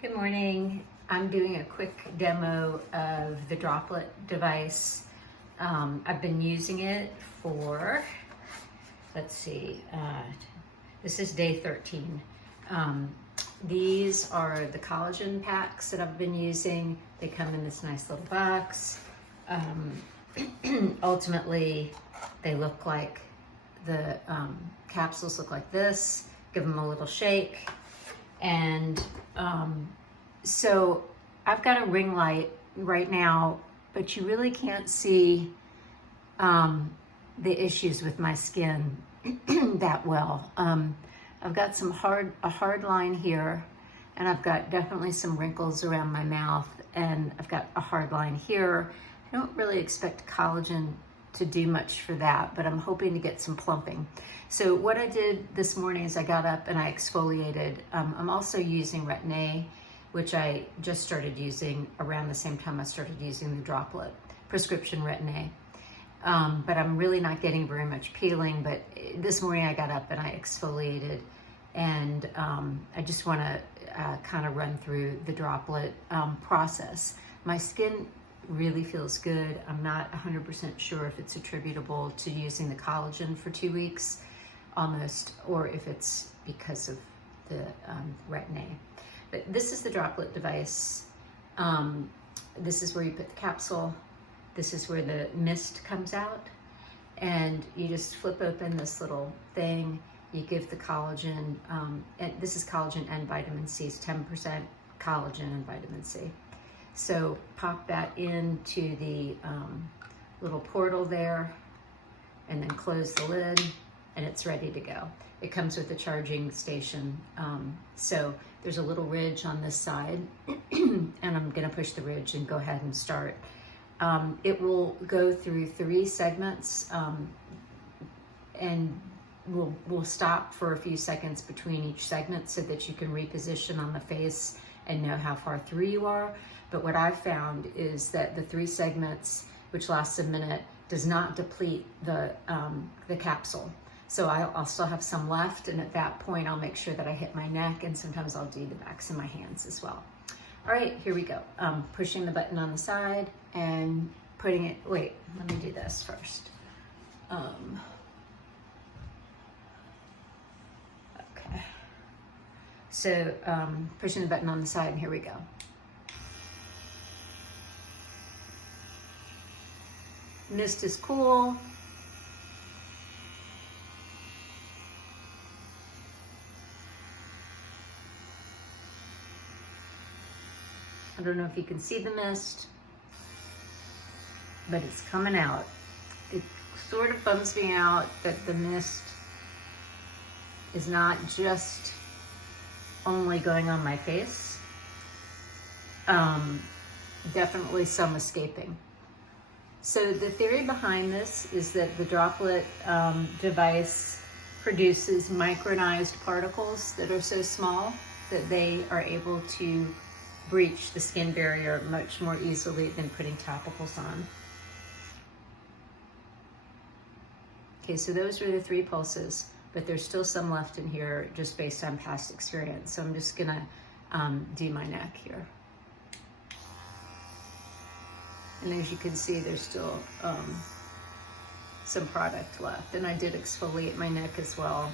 Good morning. I'm doing a quick demo of the Droplette device. I've been using it for, let's see, this is day 13. These are the collagen packs that I've been using. They come in this nice little box. Ultimately, they look like the capsules look like this. Give them a little shake. And so I've got a ring light right now, but you really can't see the issues with my skin that well. I've got a hard line here, and I've got definitely some wrinkles around my mouth, and I've got a hard line here. I don't really expect collagen to do much for that, but I'm hoping to get some plumping. So what I did this morning is I got up and I exfoliated. I'm also using Retin-A, which I just started using around the same time I started using the Droplette prescription Retin-A. But I'm really not getting very much peeling, but this morning I got up and I exfoliated, and I just want to kind of run through the Droplette process. My skin really feels good. I'm not 100% sure if it's attributable to using the collagen for 2 weeks almost, or if it's because of the Retin-A. But this is the Droplette device. This is where you put the capsule. This is where the mist comes out, and you just flip open this little thing. You give the collagen, and this is collagen and vitamin C. It's 10% collagen and vitamin C. So pop that into the little portal there, and then close the lid, and it's ready to go. It comes with a charging station. So there's a little ridge on this side, and I'm gonna push the ridge and go ahead and start. It will go through 3 segments, and we'll stop for a few seconds between each segment so that you can reposition on the face and know how far through you are. But what I've found is that the 3 segments, which lasts a minute, does not deplete the capsule. So I'll still have some left, and at that point I'll make sure that I hit my neck, and sometimes I'll do the backs of my hands as well. All right, here we go. Pushing the button on the side and putting it, wait, let me do this first. Okay. So pushing the button on the side, and here we go. Mist is cool. I don't know if you can see the mist, but it's coming out. It sort of bums me out that the mist is not just only going on my face. Definitely some escaping. So the theory behind this is that the Droplette device produces micronized particles that are so small that they are able to breach the skin barrier much more easily than putting topicals on. Okay, so those are the 3 pulses, but there's still some left in here just based on past experience. So I'm just gonna do my neck here. And as you can see, there's still some product left. And I did exfoliate my neck as well,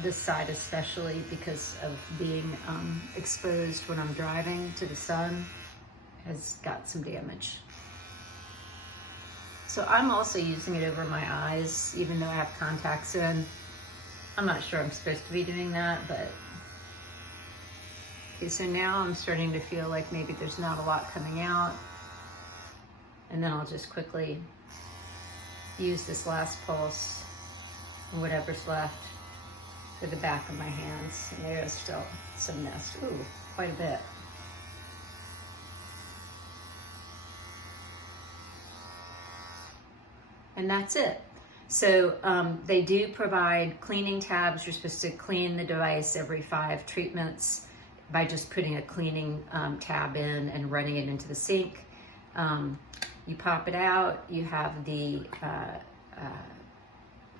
this side especially, because of being exposed when I'm driving to the sun, has got some damage. So I'm also using it over my eyes, even though I have contacts in. I'm not sure I'm supposed to be doing that, but okay, so now I'm starting to feel like maybe there's not a lot coming out. And then I'll just quickly use this last pulse and whatever's left for the back of my hands. And there's still some mist. Ooh, quite a bit. And that's it. So they do provide cleaning tabs. You're supposed to clean the device every 5 treatments by just putting a cleaning tab in and running it into the sink. You pop it out, you have the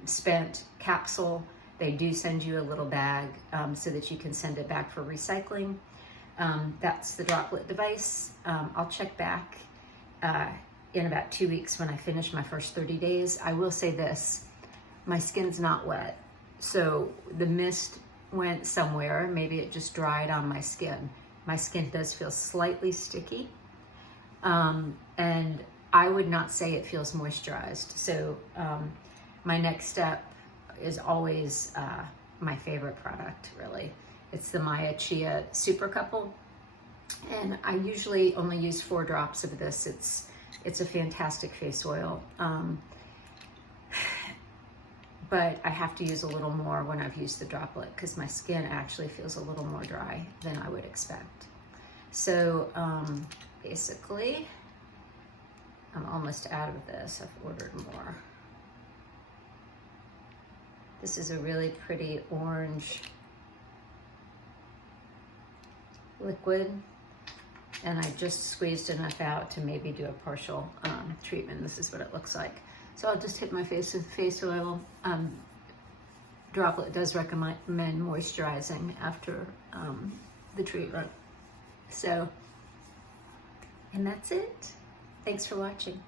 spent capsule. They do send you a little bag so that you can send it back for recycling. That's the Droplette device. I'll check back in about 2 weeks when I finish my first 30 days. I will say this, my skin's not wet. So the mist went somewhere. Maybe it just dried on my skin. My skin does feel slightly sticky. And I would not say it feels moisturized. So my next step is always my favorite product, really. It's the Maya Chia Super Couple. And I usually only use 4 drops of this. It's a fantastic face oil. But I have to use a little more when I've used the Droplette because my skin actually feels a little more dry than I would expect. So basically, I'm almost out of this. I've ordered more. This is a really pretty orange liquid, and I just squeezed enough out to maybe do a partial treatment. This is what it looks like. So I'll just hit my face with face oil. Droplette does recommend moisturizing after the treatment. So, and that's it. Thanks for watching.